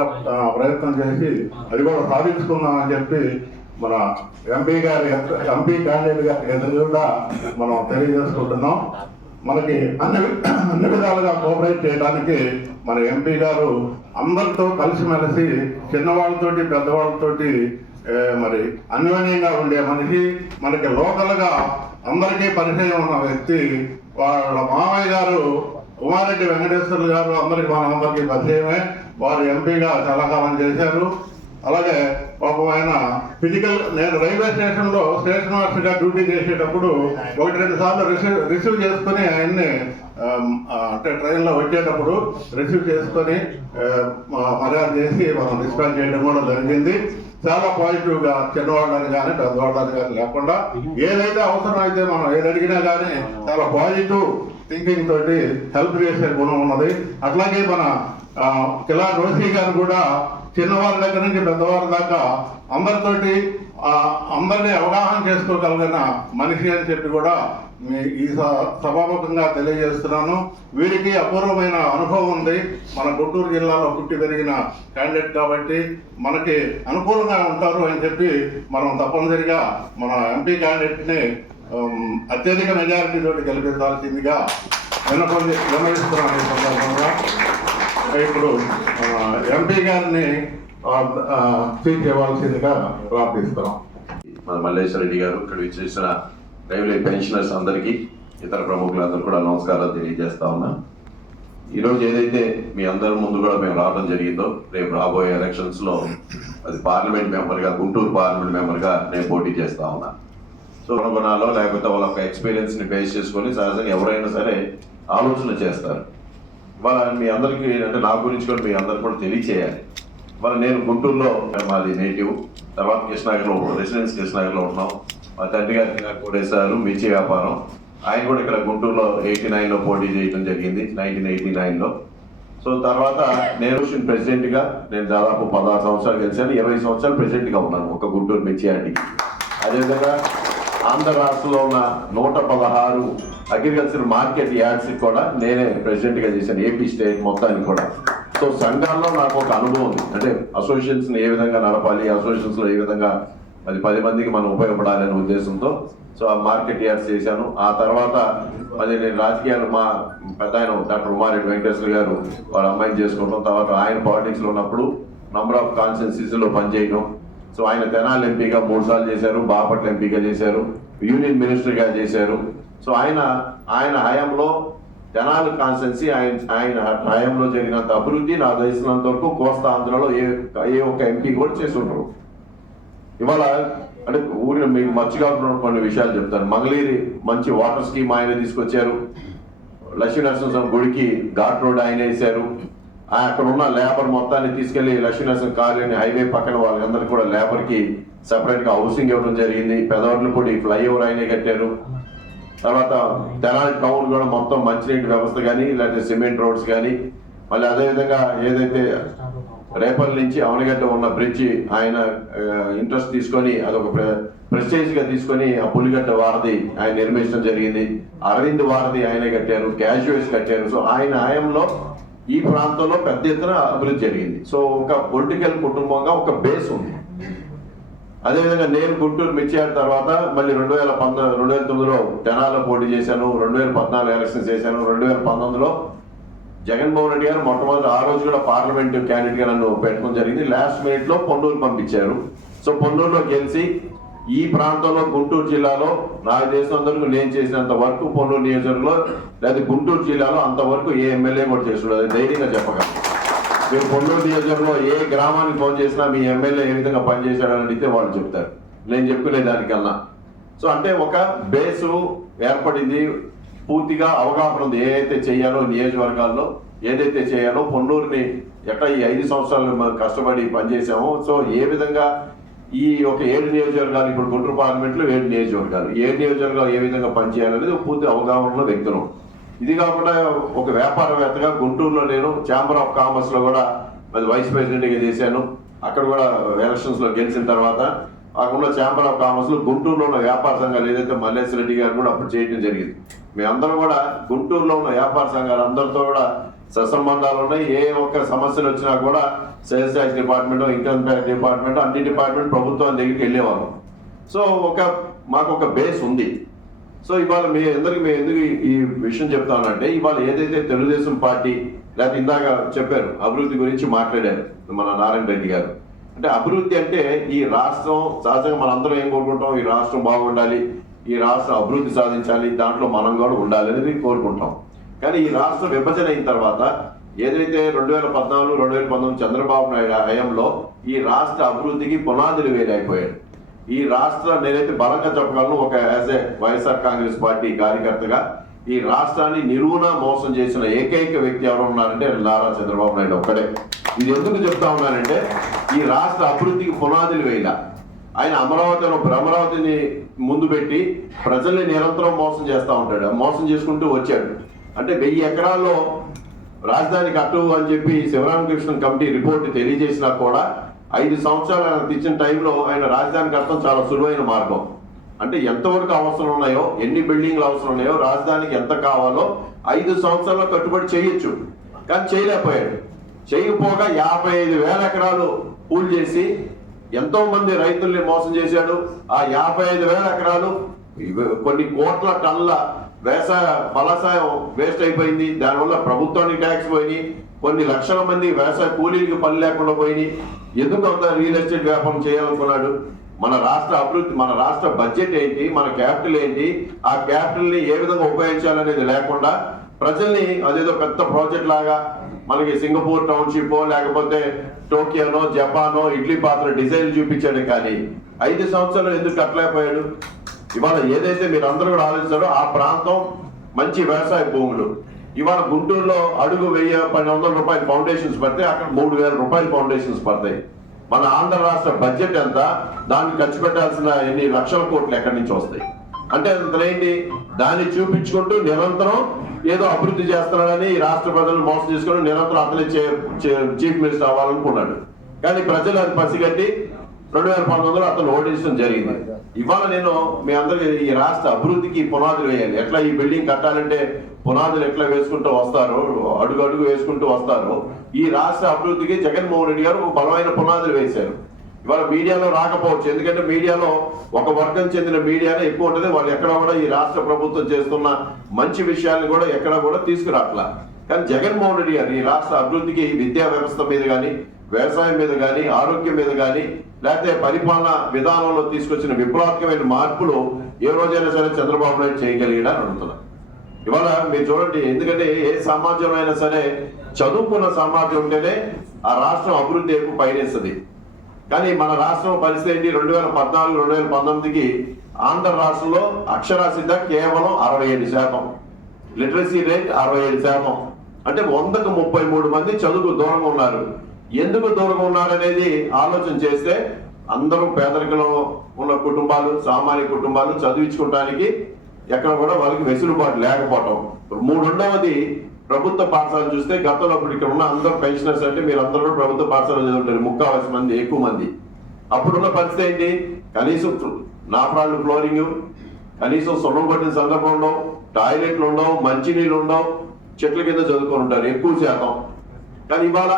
గట్టిగా ప్రయత్నం చేసి అది కూడా సాధించుకుందామని చెప్పి మన ఎంపీ గారి ఎంపీ క్యాండిడేట్ గారి ఎదురుగా మనం తెలియజేసుకుంటున్నాం. మనకి అన్ని అన్ని విధాలుగా కోఆపరేట్ చేయడానికి మన ఎంపీ గారు అందరితో కలిసిమెలిసి చిన్నవాళ్ళతోటి పెద్దవాళ్ళతోటి మరి అన్యోన్యంగా ఉండే మనిషి మనకి లోకల్గా అందరికీ పరిచయం ఉన్న వ్యక్తి వాళ్ళ మామయ్య గారు ఉమారెడ్డి వెంకటేశ్వర్లు గారు అందరికి మన అందరికీ పరిచయమే. వారు ఎంపీగా చాలా కాలం చేశారు. అలాగే పాపం ఆయన ఫిజికల్ నేను రైల్వే స్టేషన్లో స్టేషన్ మాస్టర్గా డ్యూటీ చేసేటప్పుడు ఒకటి రెండు సార్లు రిసీవ్ రిసీవ్ చేసుకుని ఆయన్ని అంటే ట్రైన్లో వచ్చేటప్పుడు రిసీవ్ చేసుకొని మర్యాద చేసి మనం డిస్పాచ్ చేయడం కూడా జరిగింది. చాలా పాజిటివ్గా చిన్నవాళ్ళని కానీ పెద్దవాళ్ళని కానీ లేకుండా ఏదైతే అవసరం అయితే మనం ఏది అడిగినా కానీ చాలా పాజిటివ్ థింకింగ్ తోటి హెల్ప్ చేసే గుణం ఉన్నది. అట్లాగే మన కిలా రోషి గారు కూడా చిన్నవారి దగ్గర నుంచి పెద్దవారి దాకా అందరితోటి అందరినీ అవగాహన చేసుకోగలిగిన మనిషి అని చెప్పి కూడా ఈ స- సభాముఖంగా తెలియజేస్తున్నాను. వీరికి అపూర్వమైన అనుభవం ఉంది. మన గుంటూరు జిల్లాలో పుట్టి పెరిగిన క్యాండిడేట్ కాబట్టి మనకి అనుకూలంగా ఉంటారు అని చెప్పి మనం తప్పనిసరిగా మన ఎంపీ క్యాండిడేట్ని అత్యధిక మెజారిటీ తోటి గెలిపించాల్సిందిగా వినపడి వినయిస్తున్నాను ఈ సందర్భంగా. ఇప్పుడు ఎంపీ గారిని స్పీచ్ ఇవ్వాల్సిందిగా ప్రార్థిస్తున్నాం. మన మల్లేశ్వర రెడ్డి గారు ఇక్కడ విచ్చేసిన రైల్వే పెన్షనర్స్ అందరికీ ఇతర ప్రముఖులందరూ కూడా నమస్కారాలు తెలియజేస్తా ఉన్నా. ఈరోజు ఏదైతే మీ అందరి ముందు కూడా మేము రావడం జరిగిందో రేపు రాబోయే ఎలక్షన్స్లో అది పార్లమెంట్ మెంబర్గా గుంటూరు పార్లమెంట్ మెంబర్గా నేను పోటీ చేస్తా ఉన్నా. సో గుణాలో లేకపోతే వాళ్ళ యొక్క ఎక్స్పీరియన్స్ని బేస్ చేసుకొని సహజంగా ఎవరైనా సరే ఆలోచన చేస్తారు. వాళ్ళ మీ అందరికీ అంటే నా గురించి కూడా మీ అందరికి కూడా తెలియచేయాలి. ఇవాళ నేను గుంటూరులో మాది నేటివ్ తర్వాత కృష్ణాగర్లో రెసిడెన్స్ కృష్ణాగర్లో ఉన్నాం. మా తండ్రి గారి గారు కోడేశారు మిర్చి వ్యాపారం. ఆయన కూడా ఇక్కడ గుంటూరులో ఎయిటీ నైన్లో పోటీ చేయడం జరిగింది నైన్టీన్ ఎయిటీ నైన్లో సో తర్వాత నేను ప్రెసిడెంట్గా నేను దాదాపు పదహారు సంవత్సరాలు గెలిచాను ఇరవై సంవత్సరాలు ప్రెసిడెంట్గా ఉన్నాను ఒక గుంటూరు మిర్చి అదే అదేవిధంగా ఆంధ్ర రాష్ట్రంలో ఉన్న నూట పదహారు అగ్రికల్చర్ మార్కెట్ యార్డ్స్ కూడా నేనే ప్రెసిడెంట్గా చేశాను ఏపీ స్టేట్ మొత్తానికి కూడా. సో సంఘాల్లో నాకు ఒక అనుభవం ఉంది. అంటే అసోసియేషన్స్ ఏ విధంగా నడపాలి అసోసియేషన్స్లో ఏ విధంగా అది పది మందికి మనం ఉపయోగపడాలి అనే ఉద్దేశంతో సో ఆ మార్కెట్ యార్డ్స్ చేశాను. ఆ తర్వాత మరి నేను రాజకీయాలు మా పెద్ద ఆయన డాక్టర్ ఉమారెడ్డి వెంకటేశ్వర గారు వాళ్ళ అమ్మాయిని చేసుకోవడం తర్వాత ఆయన పాలిటిక్స్లో ఉన్నప్పుడు నంబర్ ఆఫ్ కాన్స్టిట్యున్సీస్లో పనిచేయడం సో ఆయన తెనాలి ఎంపీగా మూడు సార్లు చేశారు బాపట్ల ఎంపీగా చేశారు యూనియన్ మినిస్టర్గా చేశారు. సో ఆయన ఆయన హయాంలో తెనాలి కాన్స్టెన్సీ ఆయన ఆయన హయాంలో జరిగినంత అభివృద్ధి నా తెలిసినంత వరకు కోస్తా ఆంధ్రలో ఏ ఏ ఒక్క ఎంపీ కూడా చేసి ఉండరు ఇవాళ అంటే ఊరిలో మీకు మర్చిగా కొన్ని విషయాలు చెప్తాను. మంగళీరి మంచి వాటర్ స్కీమ్ ఆయన తీసుకొచ్చారు. లక్ష్మీ నరసింహస్వామి గుడికి ఘాట్ రోడ్ ఆయన వేశారు. అక్కడ ఉన్న లేబర్ మొత్తాన్ని తీసుకెళ్ళి లక్ష్మీ నరసింహ కాలనీ హైవే పక్కన వాళ్ళందరికీ కూడా లేబర్కి గా హౌసింగ్ ఇవ్వడం జరిగింది. పెదవర్లపూడి ఫ్లైఓవర్ ఆయనే కట్టారు. తర్వాత తెనాలి టౌన్ కూడా మొత్తం మంచినీటి వ్యవస్థ కానీ లేకపోతే సిమెంట్ రోడ్స్ కానీ మళ్ళీ అదేవిధంగా ఏదైతే రేపల్ నుంచి అవనగడ్డ ఉన్న బ్రిడ్జి ఆయన ఇంట్రెస్ట్ తీసుకొని అదొక ప్రెస్టేజ్గా తీసుకొని ఆ పులిగడ్డ వారధి ఆయన నిర్మించడం జరిగింది. అరవింద్ వారధి ఆయనే కట్టారు క్యాజువల్స్ కట్టారు. సో ఆయన హయాంలో ఈ ప్రాంతంలో పెద్ద ఎత్తున అభివృద్ధి జరిగింది. సో ఒక పొలిటికల్ కుటుంబంగా ఒక బేస్ ఉంది. అదేవిధంగా నేను గుంటూరు మిర్చియాడ్ తర్వాత మళ్ళీ రెండు వేల పంతొమ్మిది రెండు వేల తొమ్మిదిలో తెనాల్లో పోటీ చేశాను రెండు వేల పద్నాలుగు ఎలక్షన్ చేశాను రెండు వేల పంతొమ్మిదిలో జగన్మోహన్ రెడ్డి గారు మొట్టమొదటి ఆ రోజు కూడా పార్లమెంట్ క్యాండిడేట్గా నన్ను పెట్టడం జరిగింది. లాస్ట్ మినిట్లో పొన్నూరు పంపించారు. సో పొన్నూరులో గెలిచి ఈ ప్రాంతంలో గుంటూరు జిల్లాలో నాకు చేసినందుకు నేను చేసినంత వరకు పొన్నూరు నియోజకవర్గంలో లేదా గుంటూరు జిల్లాలో అంతవరకు ఏ ఎమ్మెల్యే కూడా చేస్తున్నాడు అది ధైర్యంగా చెప్పగలను. మీరు పొన్నూరు నియోజకవర్గంలో ఏ గ్రామానికి ఫోన్ చేసినా మీ ఎమ్మెల్యే ఏ విధంగా పనిచేశాడని అడిగితే వాళ్ళు చెప్తారు. నేను చెప్పుకునే దానికన్నా. సో అంటే ఒక బేసు ఏర్పడింది. పూర్తిగా అవగాహన ఉంది. ఏదైతే చేయాలో నియోజకవర్గాల్లో ఏదైతే చేయాలో పొన్నూరుని ఎట్లా ఈ ఐదు సంవత్సరాలు మనం కష్టపడి పనిచేసామో సో ఏ విధంగా ఈ ఒక ఏడు నియోజకవర్గాలు ఇప్పుడు గుంటూరు పార్లమెంట్లో ఏడు నియోజకవర్గాలు. ఏ నియోజకవర్గాలు ఏ విధంగా పనిచేయాలనేది పూర్తి అవగాహనలో వ్యక్తులు. ఇది కాకుండా ఒక వ్యాపారవేత్తగా గుంటూరులో నేను ఛాంబర్ ఆఫ్ కామర్స్లో కూడా అది వైస్ ప్రెసిడెంట్గా చేశాను. అక్కడ కూడా ఎలక్షన్స్లో గెలిచిన తర్వాత అక్కడ ఛాంబర్ ఆఫ్ కామర్స్లో గుంటూరులో ఉన్న వ్యాపార సంఘాలు ఏదైతే మల్లేశ్వర రెడ్డి గారు కూడా అప్పుడు చేయడం జరిగింది. మేమందరం కూడా గుంటూరులో ఉన్న వ్యాపార సంఘాలు అందరితో కూడా సత్సంబంధాలు ఉన్నాయి ఏ ఒక్క సమస్యలు వచ్చినా కూడా sales tax department income tax department అన్ని డిపార్ట్మెంట్ ప్రభుత్వం దగ్గరికి వెళ్ళేవాళ్ళం. సో ఒక మాకు ఒక బేస్ ఉంది. సో ఇవాళ మీ అందరికి మేము ఎందుకు ఈ- ఈ విషయం చెప్తానంటే ఇవాళ ఏదైతే తెలుగుదేశం పార్టీ లేకపోతే ఇందాక చెప్పారు అభివృద్ధి గురించి మాట్లాడారు మన నారాయణ రెడ్డి గారు. అంటే అభివృద్ధి అంటే ఈ రాష్ట్రం సహజంగా మనందరం ఏం కోరుకుంటాం? ఈ రాష్ట్రం బాగుండాలి ఈ రాష్ట్రం అభివృద్ధి సాధించాలి దాంట్లో మనం కూడా ఉండాలి అనేది కోరుకుంటాం. కానీ ఈ రాష్ట్ర విభజన అయిన తర్వాత ఏదైతే రెండు వేల పద్నాలుగు రెండు వేల పంతొమ్మిది చంద్రబాబు నాయుడు హయాంలో ఈ రాష్ట్ర అభివృద్ధికి పునాదులు వేలైపోయాడు ఈ రాష్ట్ర నేనైతే బలంగా చెప్పగలను ఒక as a YSR Congress party కార్యకర్తగా ఈ రాష్ట్రాన్ని నిరువున మోసం చేసిన ఏకైక వ్యక్తి ఎవరు ఉన్నారంటే నారా చంద్రబాబు నాయుడు ఒక్కడే. ఇది ఎందుకు చెప్తా ఉన్నానంటే ఈ రాష్ట్ర అభివృద్ధికి పునాదులు వేయాల. ఆయన అమరావతిలో అమరావతిని ముందు పెట్టి ప్రజల్ని నిరంతరం మోసం చేస్తూ ఉంటాడు. మోసం చేసుకుంటూ వచ్చాడు. అంటే వెయ్యి ఎకరాల్లో రాజధాని కట్టు అని చెప్పి శివరామకృష్ణ కమిటీ రిపోర్ట్ తెలియజేసినా కూడా ఐదు సంవత్సరాలు ఆయన ఇచ్చిన టైంలో ఆయన రాజధాని కట్టడం చాలా సులువైన మార్గం. అంటే ఎంతవరకు అవసరం ఉన్నాయో ఎన్ని బిల్డింగ్లు అవసరం ఉన్నాయో రాజధానికి ఎంత కావాలో ఐదు సంవత్సరాల్లో కట్టుబడి చేయొచ్చు. కానీ చేయలేకపోయాడు. చేయకపోగా యాభై ఐదు వేల ఎకరాలు పూల్ చేసి ఎంతో మంది రైతుల్ని మోసం చేశాడు. ఆ యాభై ఐదు వేల ఎకరాలు కొన్ని కోట్ల టన్ల వ్యవసాయ ఫలసాయం వేస్ట్ అయిపోయింది. దానివల్ల ప్రభుత్వానికి ట్యాక్స్ పోయినాయి. కొన్ని లక్షల మంది వ్యవసాయ కూలీలకు పని లేకుండా పోయినాయి. ఎందుకు అంత రియల్ ఎస్టేట్ వ్యాపారం చేయాలనుకున్నాడు? మన రాష్ట్ర అభివృద్ధి మన రాష్ట్ర బడ్జెట్ ఏంటి? మన క్యాపిటల్ ఏంటి? ఆ క్యాపిటల్ని ఏ విధంగా ఉపయోగించాలనేది లేకుండా ప్రజల్ని అదేదో పెద్ద ప్రాజెక్ట్ లాగా మనకి సింగపూర్ టౌన్షిప్ లేకపోతే టోకియోనో జపానో ఇడ్లీ పాత్ర డిజైన్ చూపించాడు కానీ ఐదు సంవత్సరాలు ఎందుకు కట్టలేకపోయాడు? ఇవాళ ఏదైతే మీరు అందరూ కూడా ఆలోచిస్తారో ఆ ప్రాంతం మంచి వ్యవసాయ భూములు. ఇవాళ గుంటూరులో అడుగు వెయ్యి పది వందల రూపాయలు ఫౌండేషన్స్ పడితే అక్కడ మూడు వేల రూపాయలు ఫౌండేషన్స్ పడతాయి. మన ఆంధ్ర రాష్ట్ర బడ్జెట్ ఎంత? దానికి ఖర్చు పెట్టాల్సిన ఎన్ని లక్షల కోట్లు ఎక్కడి నుంచి వస్తాయి? అంటే ఏంటి? దాన్ని చూపించుకుంటూ నిరంతరం ఏదో అభివృద్ధి చేస్తున్నాడని ఈ రాష్ట్ర ప్రజలు మోసం చేసుకుని నిరంతరం అతనే చీఫ్ మినిస్టర్ అవ్వాలనుకున్నాడు. కానీ ప్రజలు అది పసిగట్టి రెండు వేల పంతొమ్మిదిలో అతను ఓడించడం జరిగింది. ఇవాళ నేను మీ అందరికి ఈ రాష్ట్ర అభివృద్ధికి పునాదులు వేయాలి. ఎట్లా ఈ బిల్డింగ్ కట్టాలంటే పునాదులు ఎట్లా వేసుకుంటూ వస్తారో? అడుగు అడుగు వేసుకుంటూ వస్తారో. ఈ రాష్ట్ర అభివృద్ధికి జగన్మోహన్ రెడ్డి గారు బలమైన పునాదులు వేశారు. ఇవాళ మీడియాలో రాకపోవచ్చు. ఎందుకంటే మీడియాలో ఒక వర్గం చెందిన మీడియానే ఎక్కువ ఉంటుంది. వాళ్ళు ఎక్కడ కూడా ఈ రాష్ట్ర ప్రభుత్వం చేస్తున్న మంచి విషయాలను కూడా ఎక్కడ కూడా తీసుకురాట్లా. కానీ జగన్మోహన్ రెడ్డి గారు ఈ రాష్ట్ర అభివృద్ధికి విద్యా వ్యవస్థ మీద కానీ వ్యవసాయం మీద కానీ ఆరోగ్యం మీద కానీ లేకపోతే పరిపాలన విధానంలో తీసుకొచ్చిన విప్లవాత్మకమైన మార్పులు ఏ రోజైనా సరే చంద్రబాబు నాయుడు చేయగలిగాడా అని అడుగుతున్నా. ఇవాళ మీరు చూడండి ఎందుకంటే ఏ సమాజం అయినా సరే చదువుకున్న సమాజం ఉంటేనే ఆ రాష్ట్రం అభివృద్ధి ఎక్కువ పయనిస్తుంది. కానీ మన రాష్ట్రం పరిస్థితి ఏంటి? రెండు వేల పద్నాలుగు రెండు వేల పంతొమ్మిదికి ఆంధ్ర రాష్ట్రంలో అక్షరాస్యత కేవలం అరవై ఏడు శాతం. లిటరసీ రేట్ అరవై ఏడు శాతం. అంటే వందకు ముప్పై మూడు మంది చదువుకు దూరంగా ఉన్నారు. ఎందుకు దూరంగా ఉన్నారనేది ఆలోచన చేస్తే అందరూ పేదరికంలో ఉన్న కుటుంబాలు సామాన్య కుటుంబాలు చదివించుకోవడానికి ఎక్కడ కూడా వాళ్ళకి వెసులుబాటు లేకపోవటం. మూడొండవది ప్రభుత్వ పాఠశాలలు చూస్తే గతంలో అప్పుడు ఇక్కడ ఉన్న అందరూ పెన్షనర్స్ అంటే మీరు అందరూ ప్రభుత్వ పాఠశాల చదువుతారు ముక్కావలసిన మంది ఎక్కువ మంది. అప్పుడున్న పరిస్థితి ఏంటి? కనీసం నాఫ్రాళ్ళు ఫ్లోరింగ్ కనీసం సొన్నం పట్టిన సందర్భం ఉండవు టాయిలెట్లు ఉండవు మంచినీళ్ళు ఉండవు చెట్ల కింద చదువుకొని ఉంటారు ఎక్కువ శాతం. కానీ ఇవాళ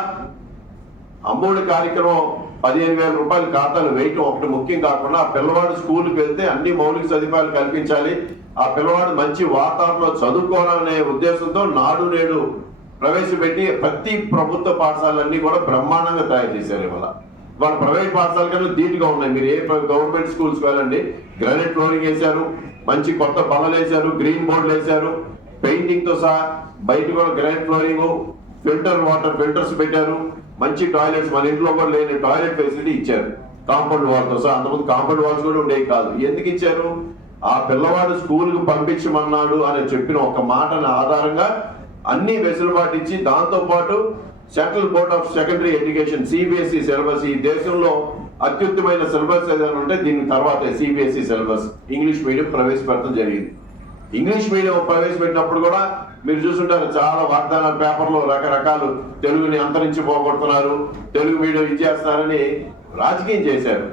అమ్మఒడి కార్యక్రమం పదిహేను వేల రూపాయలు ఖాతాలు వేయటం ఒకటి ముఖ్యం కాకుండా ఆ పిల్లవాడు స్కూల్కి వెళ్తే అన్ని మౌలిక సదుపాయాలు కల్పించాలి. ఆ పిల్లవాడు మంచి వాతావరణంలో చదువుకోవాలనే ఉద్దేశంతో నాడు నేడు ప్రవేశపెట్టి ప్రతి ప్రభుత్వ పాఠశాలన్నీ కూడా బ్రహ్మాండంగా తయారు చేశారు ఇవాళ. వాళ్ళ ప్రైవేట్ పాఠశాల కన్నా ధీటుగా ఉన్నాయి. మీరు ఏ గవర్నమెంట్ స్కూల్స్ వెళ్ళండి. గ్రానైట్ ఫ్లోరింగ్ వేశారు. మంచి కొత్త బల్లలు వేశారు. గ్రీన్ బోర్డులు వేశారు. పెయింటింగ్తో సహా బయట కూడా granite flooring filter water filters పెట్టారు. మంచి టాయిలెట్స్ మన ఇంట్లో కూడా లేని టాయిలెట్ ఫెసిలిటీ ఇచ్చారు. కాంపౌండ్ వాల్ సార్ అంతకుముందు కాంపౌండ్ వాల్స్ కూడా ఉండేవి కాదు. ఎందుకు ఇచ్చారు? ఆ పిల్లవాడు స్కూల్కి పంపించమన్నాడు అని చెప్పిన ఒక మాటని ఆధారంగా అన్ని వెసులుబాటు ఇచ్చి దాంతోపాటు Central Board of Secondary Education CBSE syllabus ఈ దేశంలో అత్యుత్తమైన సిలబస్ ఏదైనా ఉంటే దీని తర్వాత సిబిఎస్ఈ సిలబస్ ఇంగ్లీష్ మీడియం ప్రవేశపెట్టడం జరిగింది. ఇంగ్లీష్ మీడియం ప్రవేశపెట్టినప్పుడు కూడా మీరు చూసుంటారు చాలా వాగ్దానాలు పేపర్లో రకరకాలు తెలుగుని అంతరించి పోగొడుతున్నారు తెలుగు మీడియం ఇచ్చేస్తారని రాజకీయం చేశారు.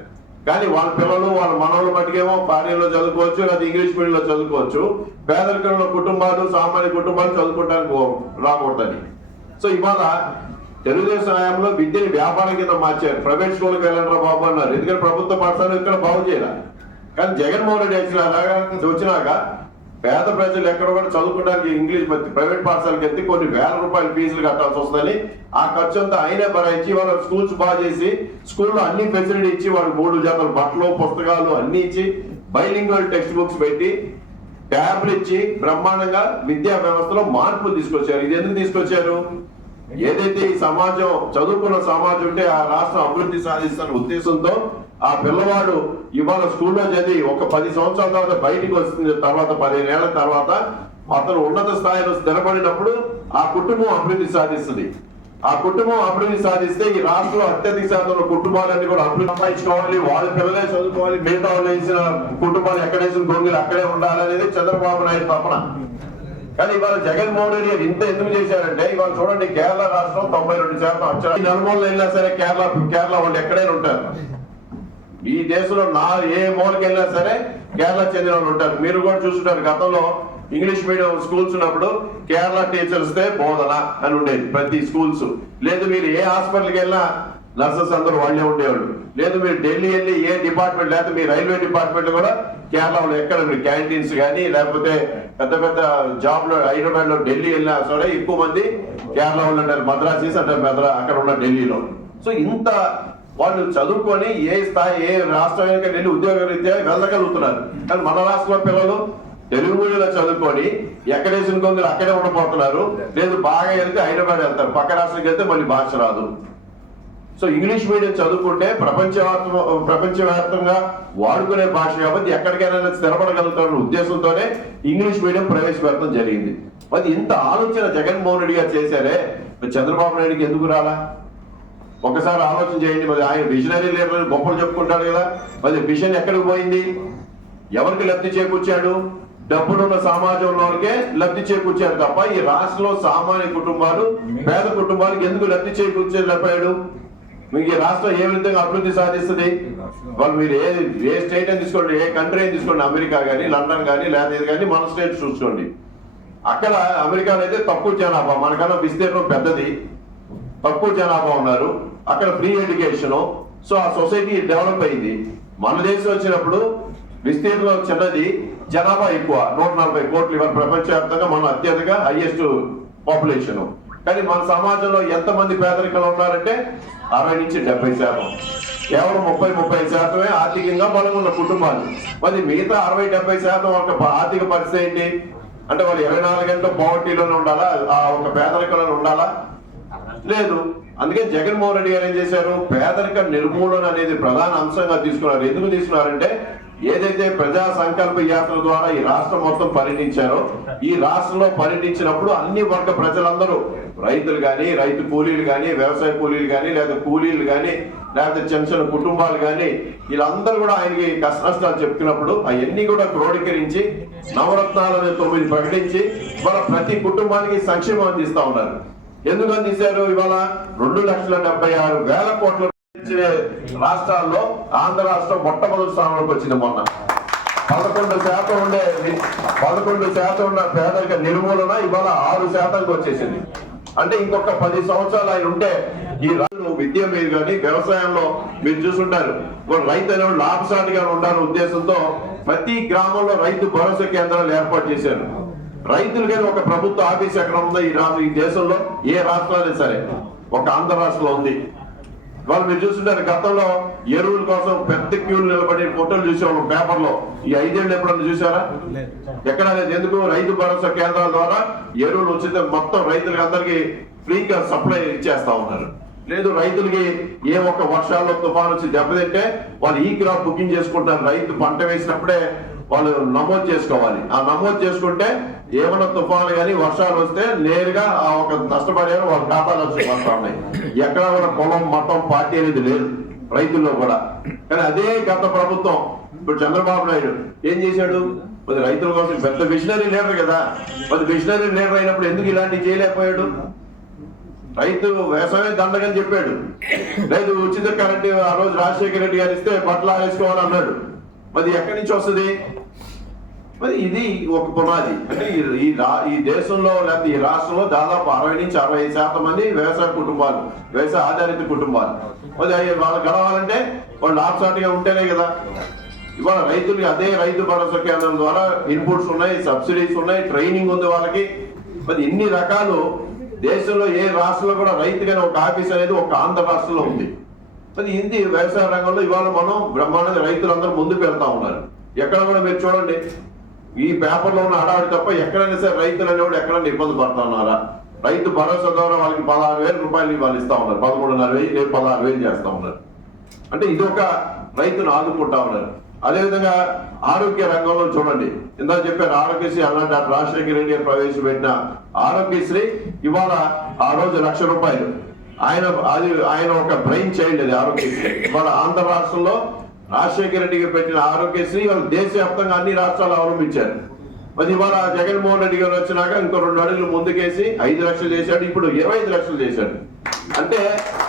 కానీ వాళ్ళ పిల్లలు వాళ్ళ మనవల మట్టుకేమో ఫారిన్లో చదువుకోవచ్చు లేదా ఇంగ్లీష్ మీడియంలో చదువుకోవచ్చు పేదరికంలో కుటుంబాలు సామాన్య కుటుంబాలు చదువుకోవడానికి రాకూడదని. సో ఇవాళ తెలుగుదేశం హయాంలో విద్యని వ్యాపారం కింద మార్చారు. ప్రైవేట్ స్కూల్కి వెళ్ళండి బాబు అన్నారు. ఎందుకంటే ప్రభుత్వ పాఠశాలలు ఇక్కడ బాగు చేయాలి. కానీ జగన్మోహన్ రెడ్డి వచ్చిన వచ్చినాక పేద ప్రజలు ఎక్కడ కూడా చదువుకోవడానికి ఇంగ్లీష్ ప్రైవేట్ పాఠశాలకి ఎత్తి కొన్ని వేల రూపాయల ఫీజులు కట్టాల్సి వస్తుందని ఆ ఖర్చు అంతా ఆయనే భరాయించి వాళ్ళ స్కూల్స్ బాగా చేసి స్కూల్లో అన్ని ఫెసిలిటీ ఇచ్చి వాళ్ళకి మూడు జాతర బట్టలు పుస్తకాలు అన్ని ఇచ్చి బైలింగ్వల్ టెక్స్ట్ బుక్స్ పెట్టి ట్యాబ్లు ఇచ్చి బ్రహ్మాండంగా విద్యా వ్యవస్థలో మార్పులు తీసుకొచ్చారు. ఇది ఎందుకు తీసుకొచ్చారు? ఏదైతే ఈ సమాజం చదువుకున్న సమాజం ఉంటే ఆ రాష్ట్రం అభివృద్ధి సాధిస్తున్న ఉద్దేశంతో ఆ పిల్లవాడు ఇవాళ స్కూల్లో చదివి ఒక పది సంవత్సరాల తర్వాత బయటికి వస్తుంది తర్వాత పదిహేను ఏళ్ళ తర్వాత అతను ఉన్నత స్థాయిలో స్థిరపడినప్పుడు ఆ కుటుంబం అభివృద్ధి సాధిస్తుంది. ఆ కుటుంబం అభివృద్ధి సాధిస్తే ఈ రాష్ట్రంలో అత్యధిక శాతం కుటుంబాలన్నీ కూడా అభివృద్ధి సంపాదించుకోవాలి వాళ్ళ పిల్లలే చదువుకోవాలి మిగతా వాళ్ళు వేసిన కుటుంబాలు ఎక్కడేసిన గొంగులు అక్కడే ఉండాలనేది చంద్రబాబు నాయుడు తపన. కానీ ఇవాళ జగన్మోహన్ రెడ్డి గారు ఇంత ఎందుకు చేశారంటే ఇవాళ చూడండి కేరళ రాష్ట్రం తొంభై రెండు శాతం అక్షరాలు నలుమూలలో వెళ్ళినా సరే కేరళ కేరళ వాళ్ళు ఎక్కడైనా ఉంటారు. ఈ దేశంలో నా ఏ మూలకి వెళ్ళినా సరే కేరళ చెందిన వాళ్ళు ఉంటారు. మీరు కూడా చూసుంటారు గతంలో ఇంగ్లీష్ మీడియం స్కూల్స్ ఉన్నప్పుడు కేరళ టీచర్స్ దే బోధన అని ఉండేది ప్రతి స్కూల్స్. లేదు మీరు ఏ హాస్పిటల్కి వెళ్ళినా నర్సెస్ అందరూ వాళ్ళే ఉండేవాళ్ళు. లేదు మీరు ఢిల్లీ వెళ్ళి ఏ డిపార్ట్మెంట్ లేకపోతే మీ రైల్వే డిపార్ట్మెంట్ కూడా కేరళలో ఎక్కడ మీరు క్యాంటీన్స్ కానీ లేకపోతే పెద్ద పెద్ద జాబ్లో హైదరాబాద్లో ఢిల్లీ వెళ్ళినా సరే ఎక్కువ మంది కేరళ వాళ్ళు ఉంటారు. మద్రాసీస్ అంటే మద్రా అక్కడ ఉన్న ఢిల్లీలో. సో ఇంత వాళ్ళు చదువుకొని ఏ స్థాయి ఏ రాష్ట్రానికి వెళ్ళి ఉద్యోగ రీత్యా వెళ్ళగలుగుతున్నారు. కానీ మన రాష్ట్రంలో పిల్లలు తెలుగు మీడియంలో చదువుకొని ఎక్కడేసిన కొందరు అక్కడే ఉండబోతున్నారు లేదు బాగా వెళ్తే హైదరాబాద్ వెళ్తారు. పక్క రాష్ట్రానికి వెళ్తే మళ్ళీ భాష రాదు. సో ఇంగ్లీష్ మీడియం చదువుకుంటే ప్రపంచవ్యాప్త ప్రపంచవ్యాప్తంగా వాడుకునే భాష కాబట్టి ఎక్కడికైనా స్థిరపడగలుగుతారన్న ఉద్దేశంతోనే ఇంగ్లీష్ మీడియం ప్రవేశపెట్టడం జరిగింది. మరి ఇంత ఆలోచన జగన్మోహన్ రెడ్డి గారు చేశారే? చంద్రబాబు నాయుడికి ఎందుకు రాలా? ఒకసారి ఆలోచన చేయండి మరి ఆయన విజనరీ లేబర్ గొప్పలు చెప్పుకుంటాడు కదా. మరి విజన్ ఎక్కడికి పోయింది? ఎవరికి లబ్ధి చేకూర్చాడు? డబ్బులున్న సమాజంలో లబ్ధి చేకూర్చాడు తప్ప ఈ రాష్ట్రంలో సామాన్య కుటుంబాలు పేద కుటుంబాలకు ఎందుకు లబ్ధి చేకూర్చలేకపోయాడు? మీకు ఈ రాష్ట్రం ఏ విధంగా అభివృద్ధి సాధిస్తుంది? వాళ్ళు మీరు ఏ ఏ స్టేట్ అని తీసుకోండి ఏ కంట్రీ అని తీసుకోండి అమెరికా కానీ లండన్ కానీ లేదా కానీ మన స్టేట్ చూసుకోండి. అక్కడ అమెరికాలో అయితే తక్కువ జనాభా మనకన్నా విస్తీర్ణం పెద్దది. తక్కువ జనాభా ఉన్నారు. అక్కడ ఫ్రీ ఎడ్యుకేషన్. సో ఆ సొసైటీ డెవలప్ అయింది. మన దేశం వచ్చినప్పుడు విస్తీర్ణం చిన్నది జనాభా ఎక్కువ. నూట నలభై కోట్లు ఇవాళ ప్రపంచవ్యాప్తంగా మన అత్యధిక హైయెస్ట్ పాపులేషన్. కానీ మన సమాజంలో ఎంతమంది పేదరికంలో ఉన్నారంటే అరవై నుంచి డెబ్బై శాతం. కేవలం ముప్పై ముప్పై శాతమే ఆర్థికంగా బలంగా కుటుంబాలు. మరి మిగతా అరవై డెబ్బై శాతం ఒక ఆర్థిక పరిస్థితి ఏంటి? అంటే వాళ్ళు ఇరవై నాలుగు గంటలు పావర్టీలోనే ఉండాలా? ఆ ఒక పేదరికంలో ఉండాలా? లేదు. అందుకే జగన్మోహన్ రెడ్డి గారు ఏం చేశారు? పేదరిక నిర్మూలన అనేది ప్రధాన అంశంగా తీసుకున్నారు. ఎందుకు తీసుకున్నారంటే ఏదైతే ప్రజా సంకల్ప యాత్ర ద్వారా ఈ రాష్ట్రం మొత్తం పర్యటించారో ఈ రాష్ట్రంలో పర్యటించినప్పుడు అన్ని వర్గ ప్రజలందరూ రైతులు కానీ రైతు కూలీలు కానీ వ్యవసాయ కూలీలు కానీ లేదా కూలీలు కానీ లేకపోతే చిన్న చిన్న కుటుంబాలు కానీ వీళ్ళందరూ కూడా ఆయనకి కష్ట నష్టాలు చెప్తున్నప్పుడు అవన్నీ కూడా క్రోడీకరించి నవరత్నాలను తొమ్మిది ప్రకటించి మన ప్రతి కుటుంబానికి సంక్షేమం అందిస్తూ ఉన్నారు. ఎందుకు అందించారు? ఇవాళ రెండు లక్షల డెబ్బై ఆరు వేల కోట్ల రాష్ట్రాల్లో ఆంధ్ర రాష్ట్రం మొట్టమొదటి స్థానంలోకి వచ్చింది మొన్న. పదకొండు శాతం ఉండే పదకొండు శాతం ఉన్న పేదరిక నిర్మూలన ఇవాళ ఆరు శాతానికి వచ్చేసింది. అంటే ఇంకొక పది సంవత్సరాలు ఆయన ఉంటే ఈ రాజు విద్య మీద కానీ వ్యవసాయంలో మీరు చూసుంటారు. రైతు అనేవాడు లాభసాటిగా ఉండాలనే ఉద్దేశంతో ప్రతి గ్రామంలో రైతు భరోసా కేంద్రాలు ఏర్పాటు చేశారు. రైతులకి ఒక ప్రభుత్వ ఆఫీస్ ఎక్కడ ఉందో ఈ రాష్ట్ర ఈ దేశంలో ఏ రాష్ట్రాలే సరే ఒక ఆంధ్ర రాష్ట్రంలో ఉంది. వాళ్ళు మీరు చూస్తుంటారు గతంలో ఎరువుల కోసం పెద్ద క్యూలు నిలబడి ఫోటోలు చూసేవాళ్ళు పేపర్లో. ఈ ఐదేళ్ళు ఎప్పుడన్నా చూసారా? ఎక్కడా లేదు. ఎందుకు? రైతు భరోసా కేంద్రాల ద్వారా ఎరువులు వచ్చితే మొత్తం రైతులకి అందరికి ఫ్రీగా సప్లై ఇచ్చేస్తా ఉన్నారు. లేదు రైతులకి ఏ ఒక్క వర్షాల్లో తుఫాను వచ్చి దెబ్బతింటే వాళ్ళు ఈ క్రాప్ బుకింగ్ చేసుకుంటారు. రైతు పంట వేసినప్పుడే వాళ్ళు నమోదు చేసుకోవాలి. ఆ నమోదు చేసుకుంటే ఏమైనా తుఫాను కానీ వర్షాలు వస్తే నేరుగా ఆ ఒక నష్టపరిహారం వాళ్ళ ఖాతాలో వచ్చి పడతా ఉన్నాయి. ఎక్కడ కూడా పొలం మతం పార్టీ అనేది లేదు రైతుల్లో కూడా. కానీ అదే గత ప్రభుత్వం. ఇప్పుడు చంద్రబాబు నాయుడు ఏం చేశాడు? మరి రైతుల కోసం పెద్ద మిషనరీ లీడర్ కదా. మరి మిషనరీ లీడర్ అయినప్పుడు ఎందుకు ఇలాంటివి చేయలేకపోయాడు? రైతు వ్యవసాయం దండగని చెప్పాడు. రైతు ఉచిత కరెంట్ ఆ రోజు రాజశేఖర రెడ్డి గారు ఇస్తే బట్టలు వేసుకోవాలని మరి ఎక్కడి నుంచి వస్తుంది? మరి ఇది ఒక పునాది. అంటే ఈ- ఈ రా- ఈ దేశంలో లేకపోతే ఈ రాష్ట్రంలో దాదాపు అరవై నుంచి అరవై ఐదు శాతం మంది వ్యవసాయ కుటుంబాలు వ్యవసాయ ఆధారిత కుటుంబాలు. మరి వాళ్ళు గడవాలంటే వాళ్ళు ఆప్సాటిగా ఉంటేనే కదా. ఇవాళ రైతులకి అదే రైతు భరోసా కేంద్రం ద్వారా ఇన్పుట్స్ ఉన్నాయి సబ్సిడీస్ ఉన్నాయి ట్రైనింగ్ ఉంది వాళ్ళకి. మరి ఇన్ని రకాలు దేశంలో ఏ రాష్ట్రంలో కూడా రైతుగానే ఒక ఆఫీస్ అనేది ఒక ఆంధ్ర రాష్ట్రంలో ఉంది. మరి ఇది వ్యవసాయ రంగంలో ఇవాళ మనం బ్రహ్మాండంగా రైతులందరూ ముందుకు వెళ్తా ఉన్నారు. ఎక్కడ కూడా మీరు చూడండి. ఈ పేపర్లో ఉన్న హడావిడి తప్ప ఎక్కడైనా సరే రైతులు అనేవాడు ఎక్కడైనా ఇబ్బంది పడుతున్నారా రైతు భరోసా ద్వారా వాళ్ళకి పదహారు వేల రూపాయలు వాళ్ళు ఇస్తా ఉన్నారు. పదమూడున్నర వేలు లేదు పదహారు వేలు చేస్తా ఉన్నారు. అంటే ఇది ఒక రైతును ఆదుకుంటా ఉన్నారు. అదేవిధంగా ఆరోగ్య రంగంలో చూడండి. ఇందాక చెప్పారు ఆరోగ్యశ్రీ అలాంటి డాక్టర్ రాజశేఖర రెడ్డి గారు ప్రవేశపెట్టిన ఆరోగ్యశ్రీ ఇవాళ ఆ రోజు లక్ష రూపాయలు. ఆయన అది ఆయన ఒక బ్రెయిన్ చైల్డ్ అది ఆరోగ్యశ్రీ. ఇవాళ ఆంధ్ర రాష్ట్రంలో రాజశేఖర రెడ్డి గారు పెట్టిన ఆరోగ్యశ్రీ వాళ్ళు దేశవ్యాప్తంగా అన్ని రాష్ట్రాలు అవలంబించారు. మరి ఇవాళ జగన్మోహన్ రెడ్డి గారు వచ్చినాక ఇంకో రెండు అడుగులు ముందుకేసి ఐదు లక్షలు చేశాడు ఇప్పుడు ఇరవై ఐదు లక్షలు చేశాడు. అంటే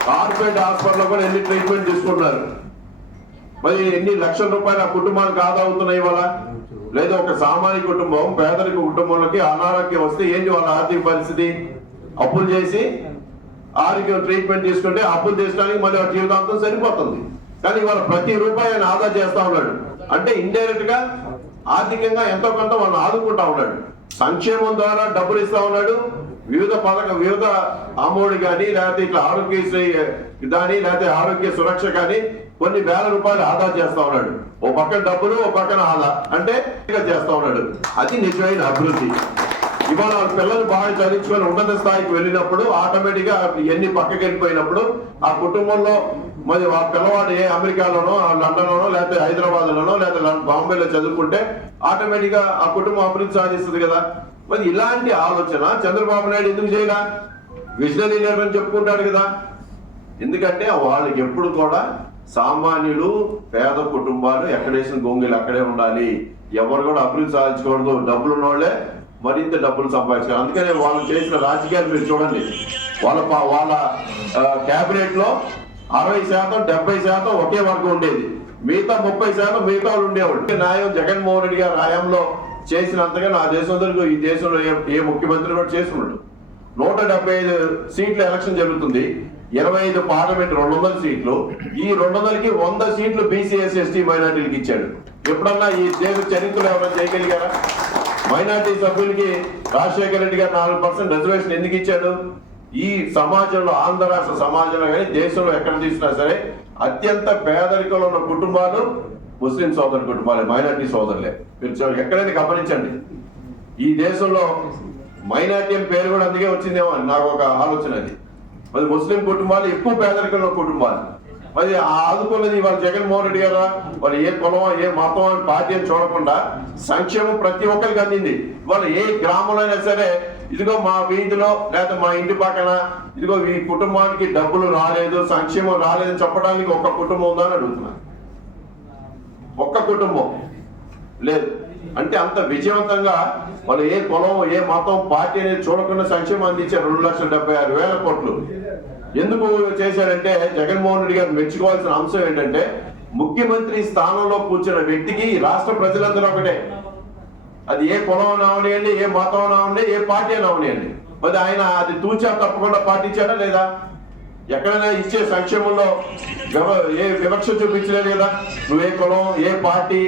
కార్పొరేట్ హాస్పిటల్లో కూడా ఎన్ని ట్రీట్మెంట్ తీసుకుంటున్నారు? మరి ఎన్ని లక్షల రూపాయలు ఆ కుటుంబానికి ఆదా అవుతున్నాయి ఇవాళ? లేదా ఒక సామాన్య కుటుంబం పేదరిక కుటుంబంలోకి అనారోగ్యం వస్తే ఏంటి వాళ్ళ ఆర్థిక పరిస్థితి? అప్పులు చేసి ఆరోగ్యం ట్రీట్మెంట్ తీసుకుంటే అప్పులు తీసుకోవడానికి మళ్ళీ జీవితాంతం సరిపోతుంది. కానీ ఇవాళ ప్రతి రూపాయి ఆయన ఆదా చేస్తా ఉన్నాడు. అంటే ఇండైరెక్ట్గా ఆర్థికంగా ఎంతో కొంత వాళ్ళని ఆదుకుంటా ఉన్నాడు. సంక్షేమం ద్వారా డబ్బులు ఇస్తా ఉన్నాడు. వివిధ పథకం వివిధ అమ్మఒడి కానీ లేకపోతే ఇట్లా ఆరోగ్యశ్రీ కానీ లేకపోతే ఆరోగ్య సురక్ష కానీ కొన్ని వేల రూపాయలు ఆదా చేస్తా ఉన్నాడు. ఓ పక్కన డబ్బులు ఓ పక్కన ఆదా. అంటే ఇక చేస్తా ఉన్నాడు. అది నిజమైన అభివృద్ధి. ఇవాళ వాళ్ళ పిల్లలు బాగా చదివించుకొని ఉన్నత స్థాయికి వెళ్ళినప్పుడు ఆటోమేటిక్గా ఎన్ని పక్కకి వెళ్ళిపోయినప్పుడు ఆ కుటుంబంలో మరి ఆ పిల్లవాడు ఏ అమెరికాలోనో లండన్లోనో లేకపోతే హైదరాబాద్లోనో లేకపోతే బాంబేలో చదువుకుంటే ఆటోమేటిక్గా ఆ కుటుంబం అభివృద్ధి సాధిస్తుంది కదా. మరి ఇలాంటి ఆలోచన చంద్రబాబు నాయుడు ఎందుకు చేయడా విజనరీ లీడర్ అని చెప్పుకుంటాడు కదా. ఎందుకంటే వాళ్ళకి ఎప్పుడు కూడా సామాన్యులు పేద కుటుంబాలు ఎక్కడేసిన గొంగులు అక్కడే ఉండాలి. ఎవరు కూడా అభివృద్ధి సాధించకూడదు. డబ్బులు ఉన్నోళ్ళే మరింత డబ్బులు సంపాదించాలి అందుకనే వాళ్ళు చేసిన రాజకీయాలు మీరు చూడండి. వాళ్ళ వాళ్ళ క్యాబినెట్లో అరవై శాతం డెబ్బై శాతం ఒకే వర్గం ఉండేది. మిగతా ముప్పై శాతం మిగతా వాళ్ళు ఉండేవాళ్ళు. న్యాయం జగన్మోహన్ రెడ్డి గారి హయాంలో చేసినంతగా నా దేశంలో ఈ దేశంలో ఏ ఏ ముఖ్యమంత్రి కూడా చేసుకున్నాడు. నూట డెబ్బై ఐదు సీట్ల ఎలక్షన్ జరుగుతుంది. ఇరవై ఐదు పార్లమెంట్ రెండు వందల సీట్లు. ఈ రెండు వందలకి వంద సీట్లు బీసీఎస్ ఎస్టీ మైనార్టీలకు ఇచ్చాడు. ఎప్పుడన్నా ఈ దేశ చరిత్రలో ఎవరైనా చేయగలిగారా? మైనార్టీ సభ్యులకి రాజశేఖర రెడ్డి గారు నాలుగు పర్సెంట్ రిజర్వేషన్ ఎందుకు ఇచ్చాడు? ఈ సమాజంలో ఆంధ్ర రాష్ట్ర సమాజంలో కానీ దేశంలో ఎక్కడ తీసినా సరే అత్యంత పేదరికంలో ఉన్న కుటుంబాలు ముస్లిం సోదరు కుటుంబాలే మైనార్టీ సోదరులే. మీరు ఎక్కడైనా గమనించండి. ఈ దేశంలో మైనార్టీ పేరు కూడా అందుకే వచ్చిందేమో అని నాకు ఒక ఆలోచన అది. మరి ముస్లిం కుటుంబాలు ఎక్కువ పేదరికంలో కుటుంబాలు. మరి ఆ ఆదుకున్నది వాళ్ళ జగన్మోహన్ రెడ్డి గారు? వాళ్ళు ఏ కులం ఏ మతం అని పార్టీ అని చూడకుండా సంక్షేమం ప్రతి ఒక్కరికి అందింది. వాళ్ళు ఏ గ్రామంలో అయినా సరే ఇదిగో మా వీధిలో లేదా మా ఇంటి పక్కన ఇదిగో ఈ కుటుంబానికి డబ్బులు రాలేదు సంక్షేమం రాలేదు చెప్పడానికి ఒక్క కుటుంబం ఉందని అడుగుతున్నాను ఒక్క కుటుంబం లేదు. అంటే అంత విజయవంతంగా వాళ్ళు ఏ కులం ఏ మతం పార్టీ అనేది చూడకుండా సంక్షేమం అందించారు రెండు లక్షల డెబ్బై ఆరు వేల కోట్లు. ఎందుకు చేశారంటే జగన్మోహన్ రెడ్డి గారు మెచ్చుకోవాల్సిన అంశం ఏంటంటే ముఖ్యమంత్రి స్థానంలో కూర్చున్న వ్యక్తికి ఈ రాష్ట్ర ప్రజలందరూ ఒకటే. అది ఏ కులం అవనియండి ఏ మతం అవనియండి ఏ పార్టీ అయినా అవనియండి మరి ఆయన అది తూచా తప్పకుండా పాటించాడా లేదా? ఎక్కడైనా ఇచ్చే సంక్షేమంలో ఏ వివక్ష చూపించలేదు కదా నువ్వు ఏ కులం ఏ పార్టీ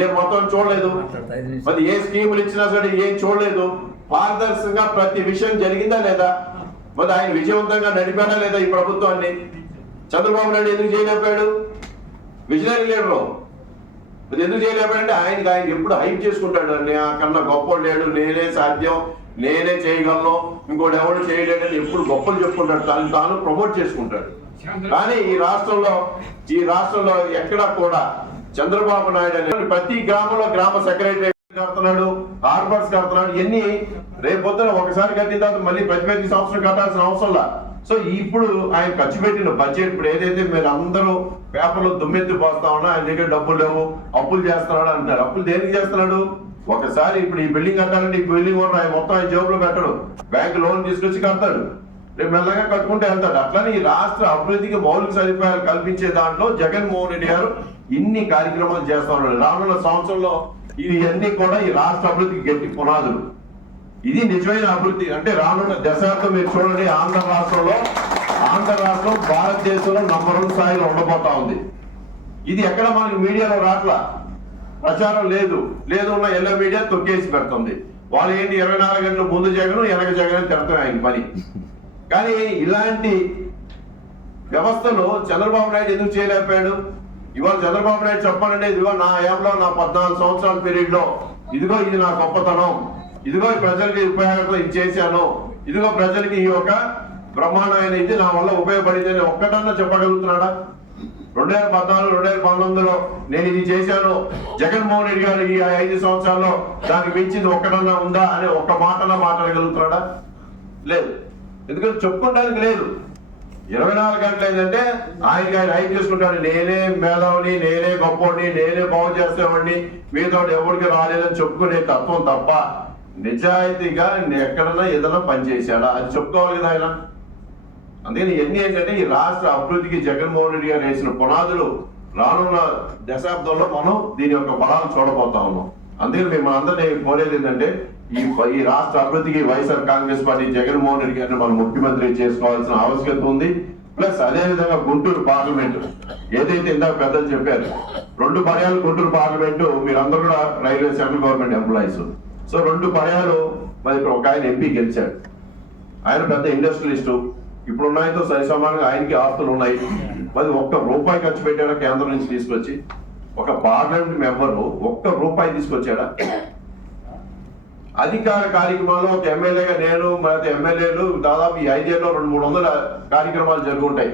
ఏ మతం చూడలేదు. మరి ఏ స్కీములు ఇచ్చినా సరే ఏం చూడలేదు. పారదర్శకంగా ప్రతి విషయం జరిగిందా లేదా? మరి ఆయన విజయవంతంగా నడిపాడా లేదా ఈ ప్రభుత్వాన్ని? చంద్రబాబు నాయుడు ఎందుకు చేయలేకపోయాడు విజనరీ లీడరు. మరి ఎందుకు చేయలేకపోయాడంటే ఆయనకి ఆయన ఎప్పుడు హైప్ చేసుకుంటాడు కన్నా గొప్ప లేడు. నేనే సాధ్యం. నేనే చేయగలను. ఇంకోటి ఎవరు చేయలేడని ఎప్పుడు గొప్పలు చెప్పుకుంటాడు. తను తాను ప్రమోట్ చేసుకుంటాడు. కానీ ఈ రాష్ట్రంలో ఈ రాష్ట్రంలో ఎక్కడా కూడా చంద్రబాబు నాయుడు అనే ప్రతి గ్రామంలో గ్రామ సెక్రటరీ కడుతున్నాడు హార్బర్స్ కడుతున్నాడు ఎన్ని రేపొద్దున ఒకసారి కట్టిన తర్వాత మళ్ళీ ప్రతి ప్రతి సంవత్సరం కట్టాల్సిన అవసరం సో ఇప్పుడు ఆయన ఖర్చు పెట్టిన బడ్జెట్ ఇప్పుడు ఏదైతే మీరు అందరూ పేపర్లో దుమ్మెత్తి పోస్తా ఉన్నా ఆయన దగ్గర డబ్బులు లేవు అప్పులు చేస్తున్నాడు అంటారు అప్పులు దేనికి చేస్తున్నాడు? ఒకసారి ఇప్పుడు ఈ బిల్డింగ్ కట్టాలంటే ఈ బిల్డింగ్ ఉన్న ఆయన మొత్తం ఆయన జేబులో పెట్టడు. బ్యాంక్ లోన్ తీసుకొచ్చి కడతాడు. రేపు మెల్లగా కట్టుకుంటే వెళ్తాడు. అట్లానే ఈ రాష్ట్ర అభివృద్ధికి మౌలిక సదుపాయాలు కల్పించే దాంట్లో జగన్మోహన్ రెడ్డి గారు ఇన్ని కార్యక్రమాలు చేస్తా ఉన్నాడు. రానున్న సంవత్సరంలో ఇవన్నీ కూడా ఈ రాష్ట్ర అభివృద్ధికి గట్టి పునాదులు. ఇది నిజమైన అభివృద్ధి. అంటే రానున్న దశాబ్దం మీరు చూడండి ఆంధ్ర రాష్ట్రంలో ఆంధ్ర రాష్ట్రం భారతదేశంలో నంబర్ వన్ స్థాయిలో ఉండబోతా ఉంది. ఇది ఎక్కడ మనకి మీడియాలో రాట్లా? ప్రచారం లేదు. లేదు ఉన్న ఎల్లో మీడియా తొక్కేసి పెడుతుంది. వాళ్ళు ఏంటి ఇరవై నాలుగు గంటలు ముందు జగన్ వెనక జగన్ అని తిడతాం ఆయన పని. కానీ ఇలాంటి వ్యవస్థలో చంద్రబాబు నాయుడు ఎందుకు చేయలేకపోయాడు? ఇవాళ చంద్రబాబు నాయుడు చెప్పాలంటే ఇదిగో నా ఏమలో నా పద్నాలుగు సంవత్సరాల పీరియడ్లో ఇదిగో ఇది నా గొప్పతనం. ఇదిగో ఈ ప్రజలకి ఉపయోగం ఇది చేశాను. ఇదిగో ప్రజలకి ఈ యొక్క బ్రహ్మాండమైన ఇది నా వల్ల ఉపయోగపడింది అని ఒక్కటన్నా చెప్పగలుగుతున్నాడా? రెండు వేల పద్నాలుగు రెండు వేల పంతొమ్మిదిలో నేను ఇది చేశాను. జగన్మోహన్ రెడ్డి గారు ఈ ఐదు సంవత్సరాల్లో దానికి మించింది ఒక్కటన్నా ఉందా అని ఒక్క మాటలో మాట్లాడగలుగుతున్నాడా? లేదు. ఎందుకంటే చెప్పుకోవడానికి లేదు. ఇరవై నాలుగు గంటలు ఏంటంటే ఆయనకి ఆయన హైప్ చేసుకుంటాడు. నేనే మేధావుని నేనే గొప్పోడిని నేనే బాగు చేసేవాడిని. మీతో ఎవరికి రాలేదని చెప్పుకునే తత్వం తప్ప నిజాయితీగా ఎక్కడన్నా ఏదైనా పని చేశాడా? అది చెప్పుకోవాలి కదా ఆయన. అందుకని ఎన్ని ఏంటంటే ఈ రాష్ట్ర అభివృద్ధికి జగన్మోహన్ రెడ్డి గారు వేసిన పునాదులు రానున్న దశాబ్దంలో మనం దీని యొక్క బలాలు చూడబోతా ఉన్నాం. అందుకని మేము అందరినీ కోరేది ఏంటంటే ఈ ఈ రాష్ట్ర అభివృద్ధికి వైఎస్ఆర్ కాంగ్రెస్ పార్టీ జగన్మోహన్ రెడ్డి గారిని మనం ముఖ్యమంత్రి చేసుకోవాల్సిన ఆవశ్యకత ఉంది. ప్లస్ అదేవిధంగా గుంటూరు పార్లమెంటు. ఏదైతే ఇందాక పెద్దలు చెప్పారు రెండు పర్యాలు గుంటూరు పార్లమెంటు మీరందరూ కూడా railway central government employees. So రెండు పర్యాలు మరి ఒక ఆయన ఎంపీ గెలిచాడు. ఆయన పెద్ద ఇండస్ట్రియలిస్టు. ఇప్పుడు ఉన్నాయితో సరి సమానంగా ఆయనకి ఆస్తులు ఉన్నాయి. మరి ఒక్క రూపాయి ఖర్చు పెట్టాడా కేంద్రం నుంచి తీసుకొచ్చి? ఒక పార్లమెంట్ మెంబర్ ఒక్క రూపాయి తీసుకొచ్చాడా? అధికార కార్యక్రమాల్లో ఒక ఎమ్మెల్యేగా నేను మరి ఎమ్మెల్యేలు దాదాపు ఈ ఐదేళ్ళలో రెండు మూడు వందల కార్యక్రమాలు జరుగుంటాయి.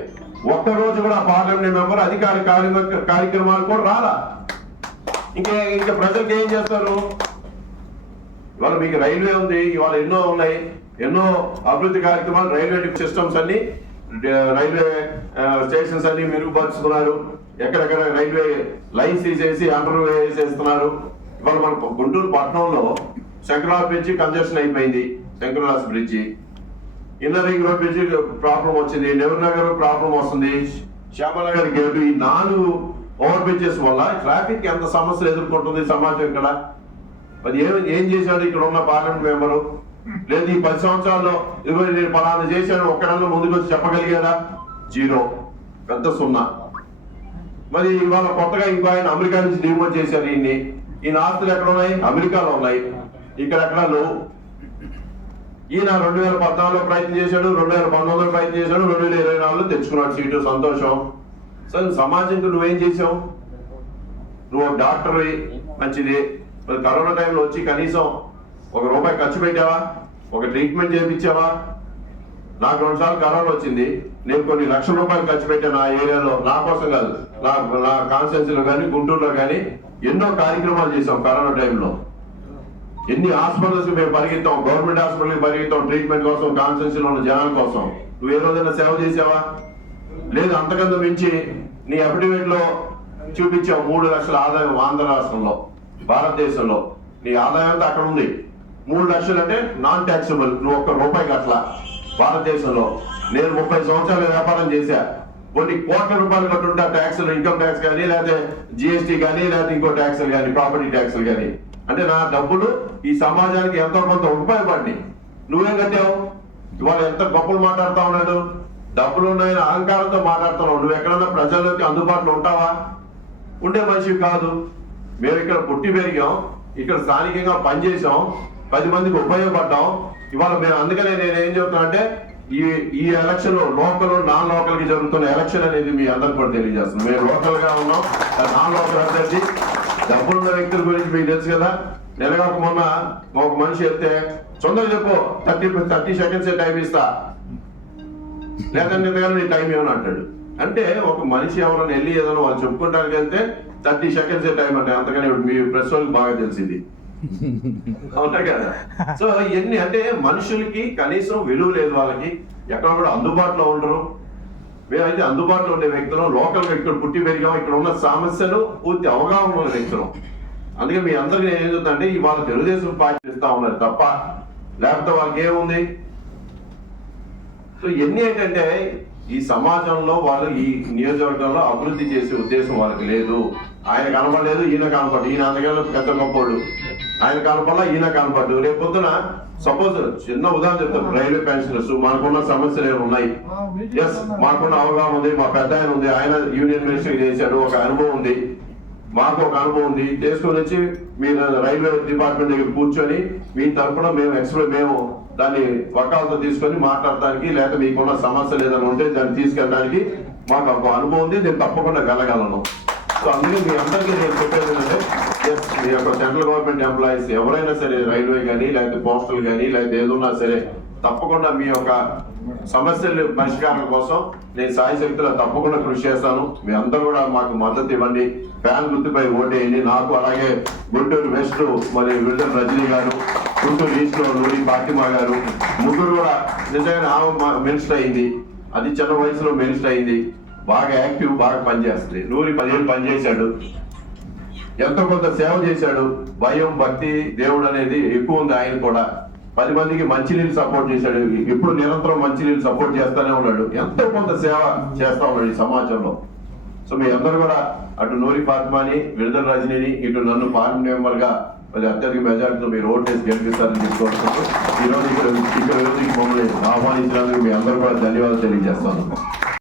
ఒక్క రోజు కూడా పార్లమెంట్ మెంబర్ అధికార కార్యక్రమాలు కూడా రాలా. ఇంకా ఇంకా ప్రజలకు ఏం చేస్తారు? ఇవాళ మీకు రైల్వే ఉంది ఇవాళ ఎన్నో ఉన్నాయి ఎన్నో అభివృద్ధి కార్యక్రమాలు రైల్వే సిస్టమ్స్ అన్ని రైల్వే స్టేషన్స్ అన్ని మెరుగుపరుచుతున్నారు ఎక్కడెక్కడ రైల్వే లైన్స్ తీసేసి అండర్ వేసేస్తున్నారు ఇవాళ మన గుంటూరు పట్టణంలో శంకరాల బ్రిడ్జ్ కంజెషన్ అయిపోయింది Shankara's bridge. Inner ring road bridge problem వచ్చింది నెహ్రూ నగర్ ప్రాబ్లం వస్తుంది. శ్యామనగర్ గేటు ఈ నాలుగు ఓవర్ బ్రిడ్జెస్ వల్ల ట్రాఫిక్ ఎంత సమస్యలు ఎదుర్కొంటుంది సమాజం ఇక్కడ? మరి ఏం ఏం చేశాడు ఇక్కడ ఉన్న పార్లమెంట్ మెంబరు? లేదు ఈ పది సంవత్సరాల్లో ఇదిగో నేను పలానా చేశాను ఒక్కడన్నా ముందుకు వచ్చి చెప్పగలిగారా జీరో. పెద్ద సున్నా. మరి ఇవాళ కొత్తగా ఇంకో ఆయన అమెరికా నుంచి దిగుమతి చేశారు ఈయన్ని. ఈయన ఆస్తులు ఎక్కడ ఉన్నాయి అమెరికాలో ఉన్నాయి. ఇక్కడ ఎక్కడ లేవు. ఈయన రెండు వేల పద్నాలుగులో ప్రయత్నం చేశాడు రెండు వేల పంతొమ్మిదిలో ప్రయత్నం చేశాడు రెండు వేల ఇరవై నాలుగులో తెచ్చుకున్నాడు. సీటు సంతోషం. సరే సమాజంకి నువ్వేం చేసావు నువ్వు ఒక డాక్టర్ మంచిది. మరి కరోనా టైంలో వచ్చి కనీసం ఒక రూపాయి ఖర్చు పెట్టావా? ఒక ట్రీట్మెంట్ చేయించావా నాకు రెండు సార్లు కరోనా వచ్చింది. నేను కొన్ని లక్షల రూపాయలు ఖర్చు పెట్టాను ఆ ఏరియాలో. నా కోసం కాదు నా నా కాన్స్టిట్యున్సీలో కానీ గుంటూరులో కానీ ఎన్నో కార్యక్రమాలు చేసాం కరోనా టైంలో ఎన్ని హాస్పిటల్స్ మేము పరిగెత్తాం గవర్నమెంట్ హాస్పిటల్కి పరిగెత్తాం ట్రీట్మెంట్ కోసం కాన్స్టిట్యున్సీలో ఉన్న జనాల కోసం. నువ్వు ఏ రోజైనా సేవ చేసావా లేదు అంతకంత మించి నీ అఫిడవిట్లో చూపించావు మూడు లక్షల ఆదాయం ఆంధ్ర రాష్ట్రంలో. భారతదేశంలో నీ ఆదాయం అంతా అక్కడ ఉంది. మూడు లక్షలు అంటే నాన్ ట్యాక్సిబుల్ నువ్వు ఒక్క రూపాయి కట్ల భారతదేశంలో నేను ముప్పై సంవత్సరాలు వ్యాపారం చేశా. కొన్ని కోట్ల రూపాయలు కట్టుంటే ట్యాక్సులు ఇన్కమ్ ట్యాక్స్ కానీ లేకపోతే జిఎస్టీ కానీ లేకపోతే ఇంకో ట్యాక్సులు కానీ ప్రాపర్టీ ట్యాక్సులు కానీ. అంటే నా డబ్బులు ఈ సమాజానికి ఎంతో కొంత ఉపయోగపడి నువ్వేం కట్టావు? ఇవాళ ఎంత గొప్పలు మాట్లాడుతా ఉన్నాడు? డబ్బులు ఉన్నాయని అహంకారంతో మాట్లాడుతున్నావు. నువ్వు ఎక్కడన్నా ప్రజల్లోకి అందుబాటులో ఉంటావా? ఉండే మనిషి కాదు. మేము ఇక్కడ పుట్టి పెరిగాం ఇక్కడ స్థానికంగా పనిచేసాం పది మందికి ఉపయోగపడ్డాం. ఇవాళ మేము అందుకనే నేను ఏం చెప్తున్నా అంటే ఈ ఈ ఎలక్షన్ లోకల్ నాన్ లోకల్కి జరుగుతున్న ఎలక్షన్ అనేది మీ అందరికి కూడా తెలియజేస్తున్నాం. మేము లోకల్గా ఉన్నాం నాన్ లోకల్ అభ్యర్థి డబ్బులున్న వ్యక్తుల గురించి మీకు తెలుసు కదా. నెలగాక మొన్న ఒక మనిషి వెళ్తే తొందరగా చెప్పు థర్టీ థర్టీ సెకండ్స్ టైం ఇస్తా? లేదంటే నీ టైం ఏమని అంటాడు. అంటే ఒక మనిషి ఎవరైనా వెళ్ళి ఏదైనా వాళ్ళు చెప్పుకుంటానికి వెళ్తే థర్టీ సెకండ్స్ టైం అంటే అంతకనే మీ ప్రెస్ వాళ్ళకి బాగా తెలిసింది. అవునా కదా? సో ఇవన్నీ అంటే మనుషులకి కనీసం విలువ లేదు వాళ్ళకి. ఎక్కడ కూడా అందుబాటులో ఉండరు. మేమైతే అందుబాటులో ఉండే వ్యక్తులు లోకల్ వ్యక్తులు పుట్టి పెరిగాం. ఇక్కడ ఉన్న సమస్యలు పూర్తి అవగాహన ఉన్న వ్యక్తులు. అందుకే మీ అందరికీ నేను ఏం చెప్తానంటే ఇవాళ తెలుగుదేశం పార్టీ ఇస్తా ఉన్నారు తప్ప లేకపోతే వాళ్ళకి ఏముంది? సో ఎన్ని ఏంటంటే ఈ సమాజంలో వాళ్ళు ఈ నియోజకవర్గంలో అభివృద్ధి చేసే ఉద్దేశం వాళ్ళకి లేదు. ఆయన కనపడలేదు ఈయన కనపడ్డు. ఈయన అందుకని పెద్ద గొప్పోడు ఆయన కనపడలా ఈయన కనపడ్డు. రేపు పొద్దున సపోజ్ చిన్న ఉదాహరణ చెప్తాం రైల్వే పెన్షనర్స్ మనకున్న సమస్యలు ఏమి ఉన్నాయి? ఎస్ మాకున్న అవగాహన ఉంది మా పెద్ద ఆయన ఉంది ఆయన యూనియన్ మినిస్టర్ చేశాడు ఒక అనుభవం ఉంది. మాకు ఒక అనుభవం ఉంది. చేసుకొని వచ్చి మీరు రైల్వే డిపార్ట్మెంట్ దగ్గర కూర్చొని మీ తరఫున మేము ఎక్స్ప్లెయిన్ మేము దాన్ని వకాలతో తీసుకొని మాట్లాడటానికి లేక మీకున్న సమస్యలు ఏదైనా ఉంటే దాన్ని తీసుకెళ్ళడానికి మాకు ఒక అనుభవం ఉంది. నేను తప్పకుండా వెళ్ళగలను. సో అందుకే మీ అందరికీ నేను చెప్పేది ఏంటంటే మీ యొక్క సెంట్రల్ గవర్నమెంట్ ఎంప్లాయీస్ ఎవరైనా సరే రైల్వే కానీ లేకపోతే పోస్టల్ కానీ లేకపోతే ఏదన్నా సరే తప్పకుండా మీ యొక్క సమస్యలు పరిష్కారం కోసం నేను సాయి శక్తిలో తప్పకుండా కృషి చేస్తాను. మీ అందరూ కూడా మాకు మద్దతు ఇవ్వండి. ఫ్యాన్ గుర్తుపై ఓటేయండి. నాకు అలాగే గుంటూరు వెస్ట్ మరి విడుదల రజనీ గారు గుంటూరు ఈస్ట్లో నూరి ఫాతిమా గారు ముగ్గురు కూడా నిజంగానే ఆమె మినిస్టర్ అయింది. అది చిన్న వయసులో మినిస్టర్ అయింది. బాగా యాక్టివ్ బాగా పనిచేస్తుంది. నూరి పదిహేను పనిచేశాడు. ఎంతో కొంత సేవ చేశాడు? భయం భక్తి దేవుడు అనేది ఎక్కువ ఉంది ఆయన కూడా. పది మందికి మంచినీళ్ళు సపోర్ట్ చేశాడు. ఇప్పుడు నిరంతరం మంచినీళ్ళు సపోర్ట్ చేస్తానే ఉన్నాడు. ఎంతో కొంత సేవ చేస్తా ఉన్నాడు ఈ సమాజంలో. సో మీ అందరూ కూడా అటు నూరి పాద్మాని విడుదల రజనీని ఇటు నన్ను పార్లమెంట్ మెంబర్గా మరి అత్యధిక మెజార్టీతో మీరు ఓట్ వేసి గెలిపిస్తారని తీసుకోవచ్చు ఈరోజు ఇక్కడ ఇక్కడ మమ్మల్ని ఆహ్వానించినందుకు మీ అందరూ కూడా ధన్యవాదాలు తెలియజేస్తాను.